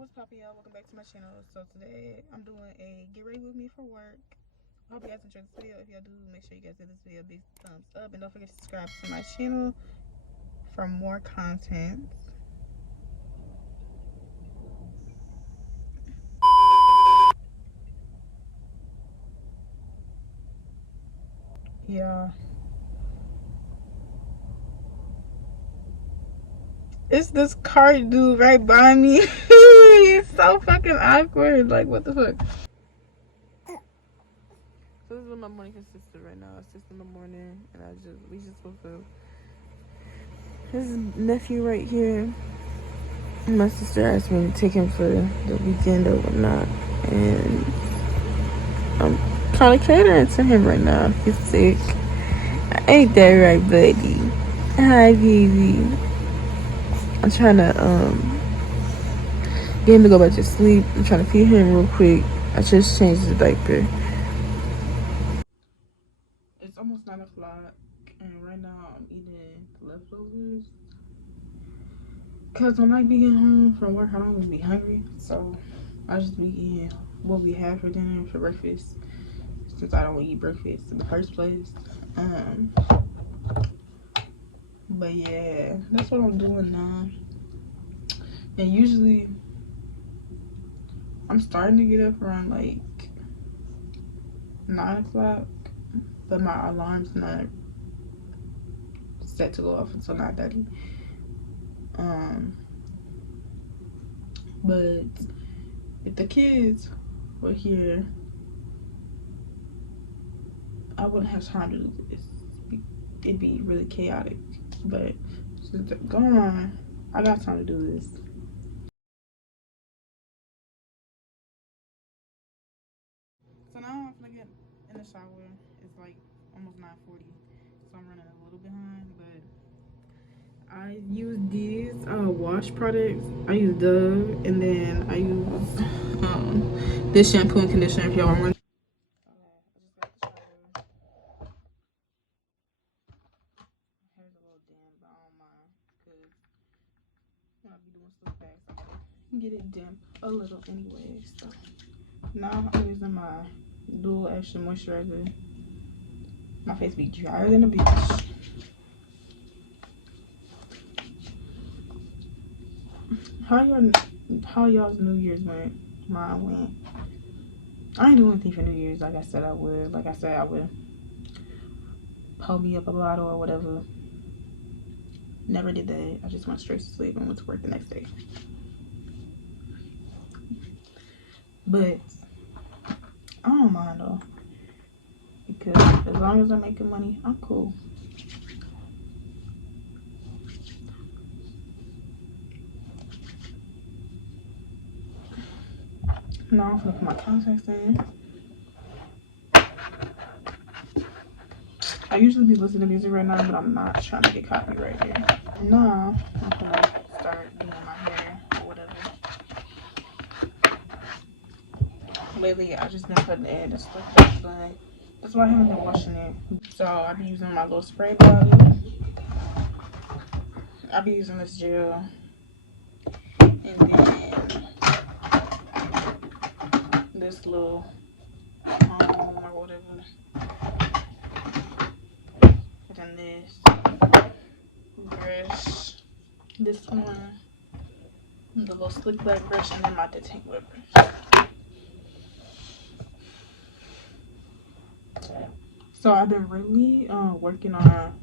what's poppin', y'all? Welcome back to my channel. So today I'm doing a get ready with me for work. I hope you guys enjoyed this video. If y'all do, make sure you guys give this video a big thumbs up and don't forget to subscribe to my channel for more content. Yeah, it's this car dude right by me. It's so fucking awkward. Like, what the fuck? So this is what my morning consists of right now. It's 6 in the morning, and we just woke up. This is nephew right here. My sister asked me to take him for the weekend or whatnot, and I'm kind of catering to him right now. He's sick. Ain't that right, buddy? Hi, baby. I'm trying to get him to go back to sleep. I'm trying to feed him real quick. I just changed the diaper. It's almost 9 o'clock, and right now I'm eating leftovers. Cause when I be getting home from work, I don't even be hungry, so I just be eating what we have for dinner for breakfast. Since I don't eat breakfast in the first place, but yeah, that's what I'm doing now. And usually, I'm starting to get up around like 9 o'clock, but my alarm's not set to go off until 9:30. But if the kids were here, I wouldn't have time to do this. It'd be really chaotic. But since they're gone, I got time to do this. So now I'm gonna get in the shower. It's like almost 9:40, so I'm running a little behind. But I use these wash products. I use Dove, and then I use this shampoo and conditioner if y'all want one. When I be doing stuff back, so I get it damp a little anyway. So now I'm using my dual action moisturizer. My face be drier than a bitch. How y'all's New Year's went? Mine went. I ain't doing anything for New Year's like I said I would. Like I said I would pull me up a bottle or whatever. Never did that. I just went straight to sleep and went to work the next day. But I don't mind though, because as long as I'm making money, I'm cool. Now I'm gonna put my contacts in. I usually be listening to music right now, but I'm not trying to get copyright here. Now I'm gonna start doing my hair or whatever. Lately, I just been putting in this slick back bun. That's why I haven't been washing it. So I be using my little spray bottle. I be using this gel, and then this little comb or whatever. And then this brush, this one, the little slick back brush, and then my detangler brush. So I've been really working on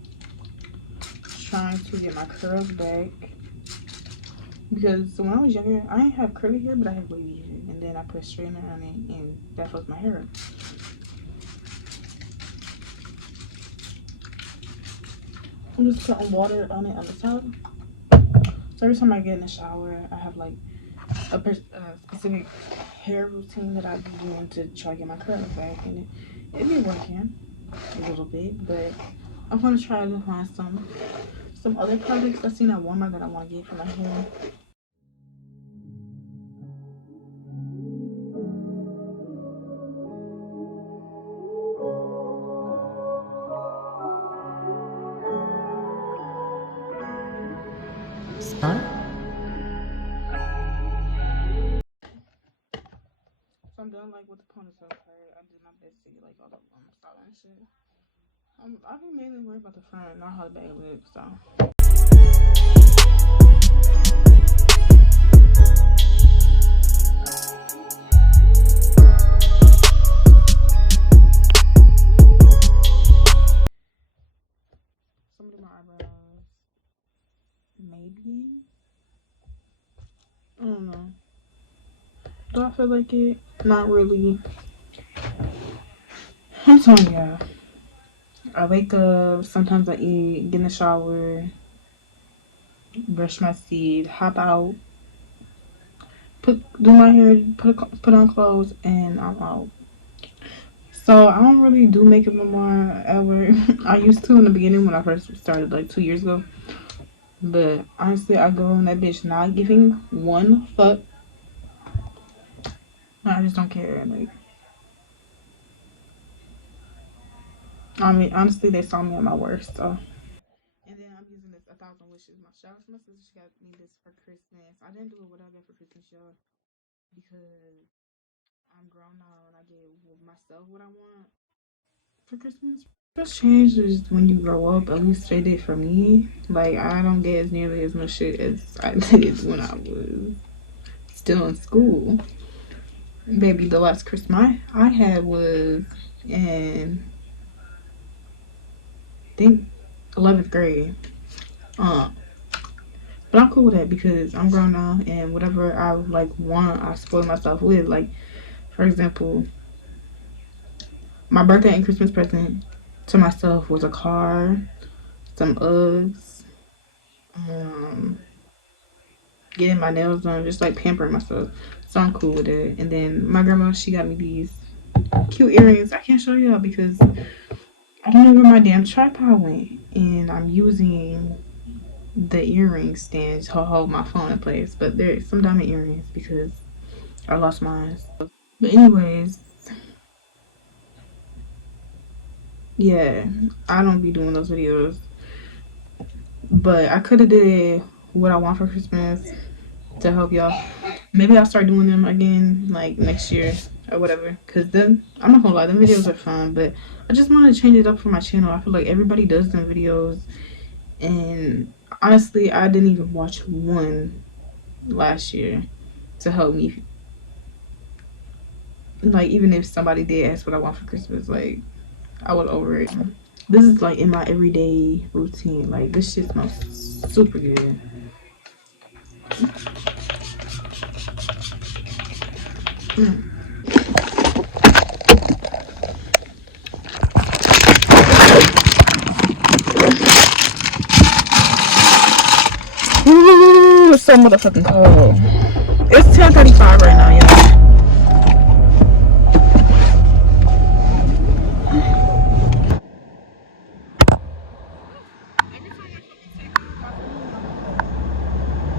trying to get my curls back, because when I was younger, I didn't have curly hair, but I had wavy hair, and then I put a straightener on it, and that fucked my hair up. I'm just putting water on it on the top. So every time I get in the shower, I have like a specific hair routine that I be doing to try to get my curls back, and it be working a little bit. But I'm gonna try to find some other products I seen at Walmart that I want to get for my hair. Huh? I'm done like with the ponytail part. I did my best to get like all the style and shit. I've been mainly worried about the front, not how the back looks. So. Some of my eyebrows, maybe. I don't know. Do I feel like it? Not really. I'm telling y'all. I wake up, sometimes I eat, get in the shower, brush my teeth, hop out, do my hair, put on clothes, and I'm out. So I don't really do makeup no more ever. I used to in the beginning when I first started like 2 years ago. But honestly, I go on that bitch not giving one fuck. I just don't care. Like, I mean, honestly, they saw me at my worst. So. And then I'm using this 1,000 Wishes. Shout out to my sister. She got me this for Christmas. I didn't do what I got for Christmas, y'all, because I'm grown now and I gave myself what I want for Christmas. What's changed is when you grow up. At least they did for me. Like, I don't get as nearly as much shit as I did when I was still in school. Baby, the last Christmas I had was in, I think, 11th grade. But I'm cool with that because I'm grown now, and whatever I like want, I spoil myself with. Like, for example, my birthday and Christmas present to myself was a car, some Uggs, getting my nails done, just like pampering myself. So I'm cool with it. And then my grandma, she got me these cute earrings. I can't show y'all because I don't know where my damn tripod went, and I'm using the earring stand to hold my phone in place. But there's some diamond earrings because I lost mine. But anyways, yeah, I don't be doing those videos. But I could have did what I want for Christmas to help y'all. Maybe I'll start doing them again like next year or whatever. Cause then I'm not gonna lie, them videos are fun, but I just want to change it up for my channel. I feel like everybody does them videos, and honestly, I didn't even watch one last year to help me. Like, even if somebody did ask what I want for Christmas, like, I would over it. This is like in my everyday routine. Like, this shit smells super good. Ooh, it's so motherfucking cold. It's 10:35 right now, y'all.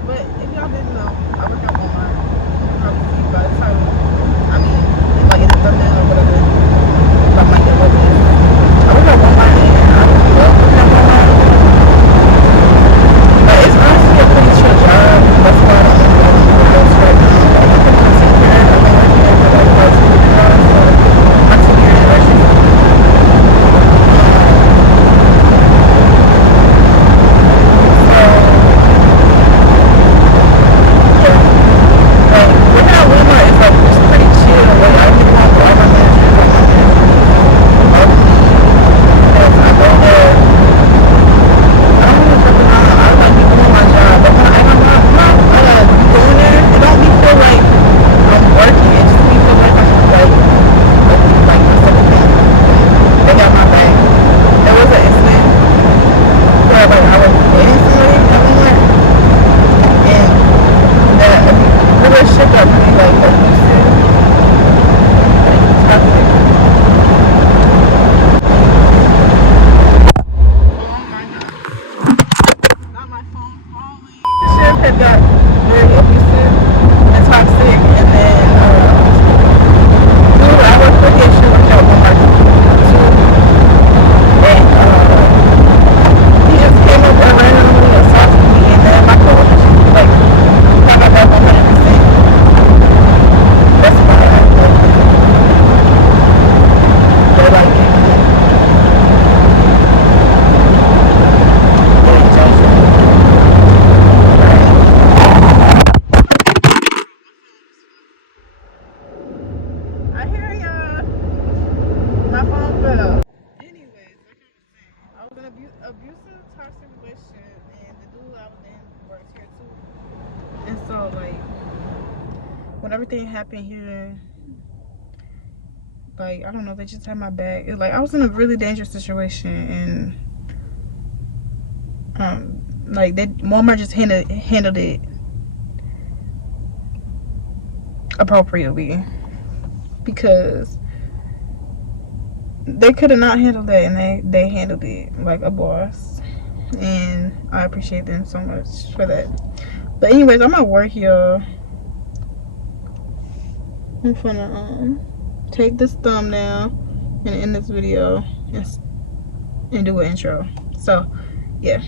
But if y'all didn't know, I work at Walmart. You can probably see by the title. I mean, like in the thumbnail or whatever. I might get what it is. I work at Walmart and I love working at Walmart. But it's honestly a pretty chill job. That's why I don't really go to videos right now. I've been working here. I've been working here for like about 2 years now. So my 2-year anniversary. when everything happened here, like, I don't know, they just had my back. It's like I was in a really dangerous situation, and like Walmart just handled it appropriately, because they could have not handled that, and they handled it like a boss, and I appreciate them so much for that. But anyways, I'm at work, y'all. I'm gonna take this thumbnail and end this video and do an intro. So yeah.